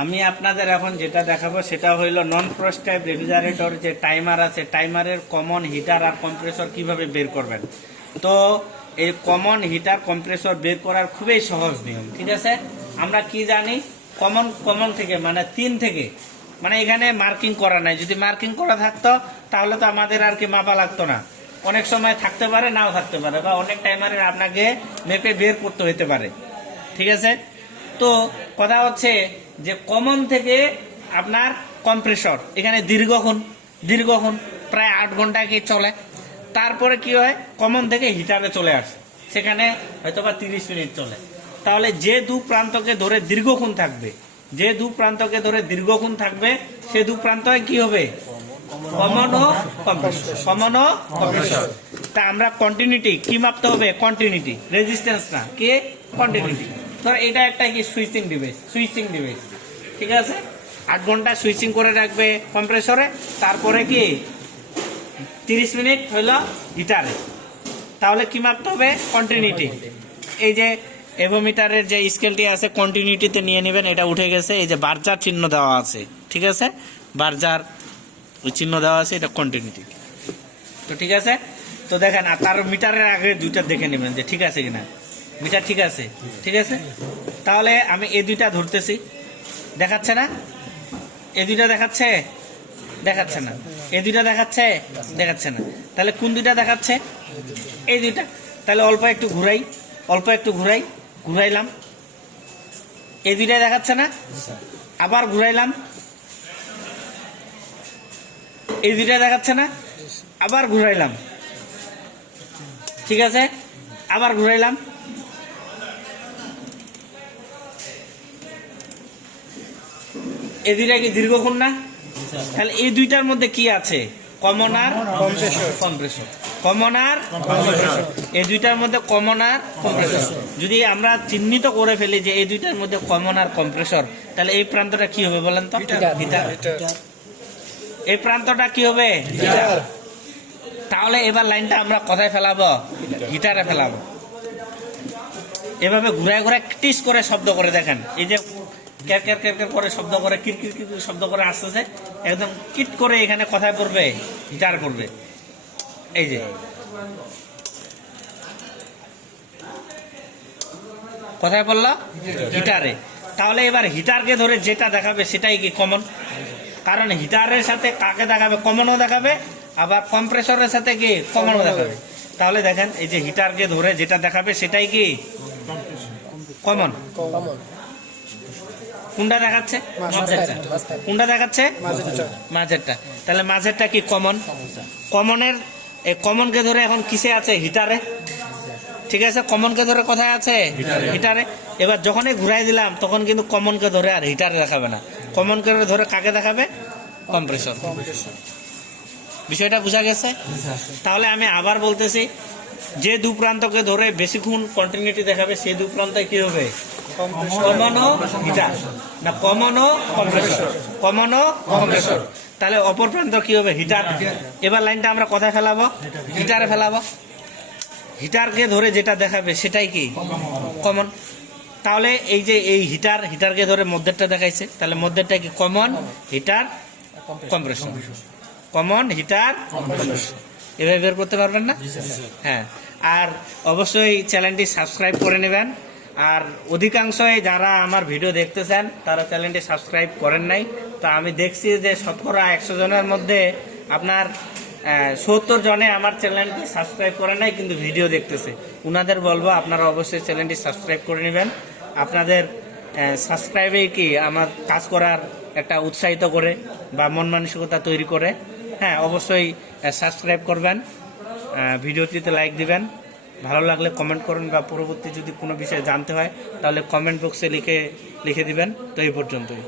আমি আপনাদের এখন যেটা দেখাবো সেটা হইলো নন ফ্রস্ট টাইপ রেফ্রিজারেটর যে টাইমার আছে, টাইমারের কমন হিটার আর কম্প্রেসর কিভাবে বের করবেন। তো এই কমন হিটার কম্প্রেসর বের করার খুবই সহজ নিয়ম, ঠিক আছে। আমরা কি জানি, কমন থেকে মানে 3 থেকে, মানে এখানে মার্কিং করা নাই। যদি মার্কিং করা থাকতো তাহলে তো আমাদের আর কি মাপা লাগতো না। অনেক সময় থাকতে পারে, নাও থাকতে পারে, বা অনেক টাইমারের আপনাকে মেপে বের করতে হতে পারে, ঠিক আছে। তো কথা হচ্ছে যে কমন থেকে আপনার কম্প্রেসর এখানে দীর্ঘক্ষণ প্রায় 8 ঘন্টা কি চলে। তারপরে কি হয়, কমন থেকে হিটারে চলে আসে, সেখানে হয়তো বা 30 মিনিট চলে। তাহলে যে দু প্রান্তকে ধরে দীর্ঘক্ষণ থাকবে, সে দু প্রান্ত কি হবে, কমন ও কম্প্রেসর। তা আমরা কন্টিনিউটি কি মাপতে হবে, কন্টিনিউটি, রেজিস্ট্যান্স না, কে কন্টিনিউটি। ধর এটা একটা কি সুইচিং ডিভাইস, ঠিক আছে। 8 ঘন্টা সুইচিং করে রাখবে কম্প্রেসরে, তারপরে কি 30 মিনিট হইল হিটারে। তাহলে কি মাপতে হবে, কন্টিনিউটি। এই যে এভোমিটারের যে স্কেলটি আছে কন্টিনিউটিতে নিয়ে নেবেন, এটা উঠে গেছে, এই যে বারজার চিহ্ন দেওয়া আছে, ঠিক আছে, বারজার ওই চিহ্ন দেওয়া আছে, এটা কন্টিনিউটি। তো ঠিক আছে, তো দেখেন তার মিটারের আগে দুইটা দেখে নেবেন যে ঠিক আছে কিনা, মিটার ঠিক আছে। তাহলে আমি এই দুইটা ধরতেছি, দেখাচ্ছে না, এই দুইটা দেখাচ্ছে না, এই দুইটা দেখাচ্ছে না। তাহলে কোন দুইটা দেখাচ্ছে, এই দুইটা। তাহলে অল্প একটু ঘুরাইলাম, এই দুইটা দেখাচ্ছে না, আবার ঘুরাইলাম, এই দুইটা দেখাচ্ছে না, আবার ঘুরাইলাম, ঠিক আছে, আবার ঘুরাইলাম। এই দুইটা কি দীর্ঘক্ষণ না? তাহলে এই দুইটার মধ্যে কি আছে, কমন আর কম্প্রেসর। এই দুইটার মধ্যে কমন আর কম্প্রেসর। যদি আমরা চিহ্নিত করে ফেলি যে এই দুইটার মধ্যে কমন আর কম্প্রেসর, তাহলে এই প্রান্তটা কি হবে বলেন তো, হিটার। এই প্রান্তটা কি হবে, হিটার। তাহলে এবার লাইনটা আমরা কোথায় ফেলাবো, হিটারে ফেলাবো। এভাবে ঘুরায় টিস করে শব্দ করে দেখেন, এই যে ক্যার করে শব্দ করে, কিরকির শব্দ করে আসতেছে, একদম কিট করে এখানে কোথায় পড়বে, হিটার পড়বে। এই যে কোথায় পড়লো, হিটারে। তাহলে এবার হিটারকে ধরে যেটা দেখাবে সেটাই কি কমন, কারণ হিটারের সাথে কাকে দেখাবে, কমনও দেখাবে, আবার কম্প্রেসরের সাথে কি কমনও দেখাবে। তাহলে দেখেন এই যে হিটারকে ধরে যেটা দেখাবে সেটাই কি কমন। কোনটা দেখাচ্ছে, কোনটা দেখাচ্ছে, মাঝেরটা। তাহলে মাঝেরটা কি কমন। কমনকে ধরে এখন কিসে আছে, হিটারে, ঠিক আছে। কমনকে ধরে কোথায় আছে, হিটারে। এবার যখনই ঘুরাই দিলাম তখন কিন্তু কমনকে ধরে আর হিটারে দেখাবে না, কমনকে ধরে কাকে দেখাবে, কম্প্রেসর। বিষয়টা বোঝা গেছে। তাহলে আমি আবার বলতেছি, যে দু প্রান্তকে ধরে বেশিক্ষণ কন্টিনিউটি দেখাবে সেই দু প্রান্তে কি হবে, কমন ও হিটার, না কমন ও কম্প্রেসর। তাহলে অপর প্রান্ত কি হবে, হিটার। এবার লাইনটা আমরা কোথায় ফেলাবো, হিটারে ফেলাবো। হিটারকে ধরে যেটা দেখাবে সেটাই কি কমন। তাহলে এই যে এই হিটারকে ধরে মধ্যেরটা দেখাইছে, তাহলে মধ্যেরটা কি common, heater, compressor, common, heater, compressor. এভাবে বের করতে পারবেন না? হ্যাঁ। আর অবশ্যই চ্যানেলটি সাবস্ক্রাইব করে নেবেন। আর অধিকাংশই যারা আমার ভিডিও দেখতেছেন তারা চ্যানেলটি সাবস্ক্রাইব করেন নাই। তো আমি দেখছি যে শতকরা 100 জনের মধ্যে আপনার 70 জনে আমার চ্যানেলটি সাবস্ক্রাইব করে নাই, কিন্তু ভিডিও দেখতেছে। উনাদের বলবো আপনারা অবশ্যই চ্যানেলটি সাবস্ক্রাইব করে নেবেন। আপনাদের সাবস্ক্রাইবে কি আমার কাজ করার একটা উৎসাহিত করে বা মন মানসিকতা তৈরি করে। হ্যাঁ, অবশ্যই সাবস্ক্রাইব করবেন, ভিডিওটিতে লাইক দিবেন, ভালো লাগলে কমেন্ট করুন, বা পরবর্তী যদি কোনো বিষয়ে জানতে হয় তাহলে কমেন্ট বক্সে লিখে দিবেন। তো এই পর্যন্তই।